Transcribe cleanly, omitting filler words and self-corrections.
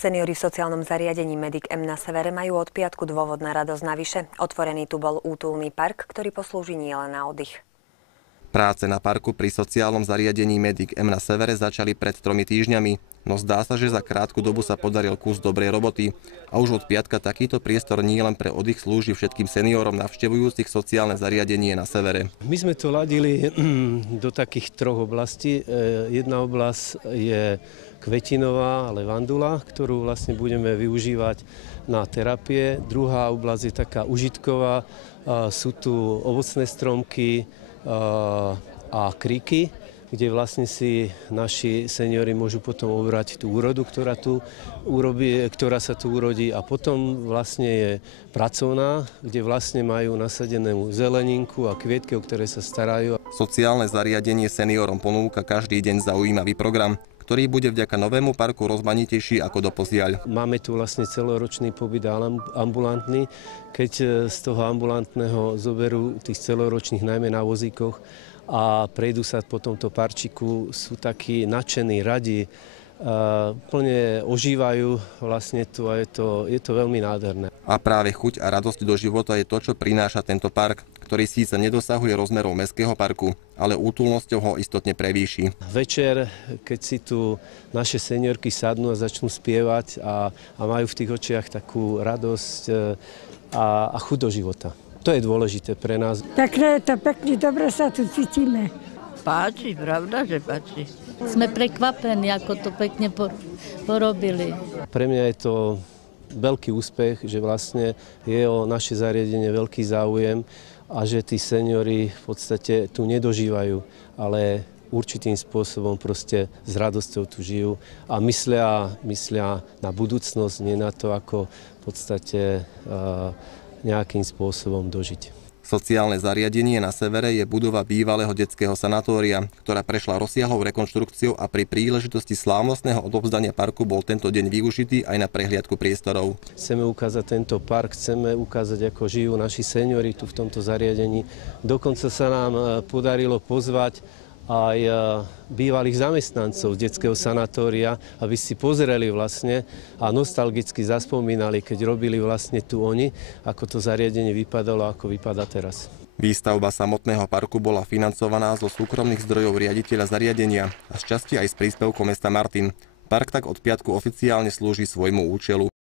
Seniori v sociálnom zariadení Medic M na Severe majú od piatku dôvod na radosť navyše. Otvorený tu bol útulný park, ktorý poslúži nielen na oddych. Práce na parku pri sociálnom zariadení Medic M na Severe začali pred 3 týždňami, no zdá sa, že za krátku dobu sa podaril kus dobrej roboty a už od piatka takýto priestor nielen pre oddych slúži všetkým seniorom navštevujúcich sociálne zariadenie na Severe. My sme to ladili do takých 3 oblastí. Jedna oblasť je kvetinová levandula, ktorú vlastne budeme využívať na terapie. Druhá oblasť je taká užitková, sú tu ovocné stromky a kriky, kde vlastne si naši seniori môžu potom obrať tú úrodu, ktorá sa tu urodí, a potom vlastne je pracovná, kde vlastne majú nasadenú zeleninku a kvietky, o ktoré sa starajú. Sociálne zariadenie seniorom ponúka každý deň zaujímavý program, ktorý bude vďaka novému parku rozmanitejší ako doposiaľ. Máme tu vlastne celoročný pobyt ambulantný. Keď z toho ambulantného zoberú tých celoročných najmä na vozíkoch a prejdú sa po tomto parčiku, sú takí nadšení, radi, plne ožívajú vlastne tu a je to veľmi nádherné. A práve chuť a radosť do života je to, čo prináša tento park, ktorý síce nedosahuje rozmerov mestského parku, ale útulnosťou ho istotne prevýši. Večer, keď si tu naše seniorky sadnú a začnú spievať a majú v tých očiach takú radosť a chuť do života. To je dôležité pre nás. Pekne je to, pekne, dobre sa tu cítime. Páči, pravda, že páči. Sme prekvapení, ako to pekne porobili. Pre mňa je to veľký úspech, že vlastne je o naše zariadenie veľký záujem a že tí seniori v podstate tu nedožívajú, ale určitým spôsobom proste s radosťou tu žijú a myslia na budúcnosť, nie na to, ako v podstate nejakým spôsobom dožiť. Sociálne zariadenie na Severe je budova bývalého detského sanatória, ktorá prešla rozsiahlou rekonštrukciou a pri príležitosti slávnostného odovzdania parku bol tento deň využitý aj na prehliadku priestorov. Chceme ukázať tento park, chceme ukázať, ako žijú naši seniori tu v tomto zariadení. Dokonca sa nám podarilo pozvať aj bývalých zamestnancov detského sanatória, aby si pozreli vlastne a nostalgicky zaspomínali, keď robili vlastne tu oni, ako to zariadenie vypadalo, ako vypadá teraz. Výstavba samotného parku bola financovaná zo súkromných zdrojov riaditeľa zariadenia a sčasti aj z príspevku mesta Martin. Park tak od piatku oficiálne slúži svojmu účelu.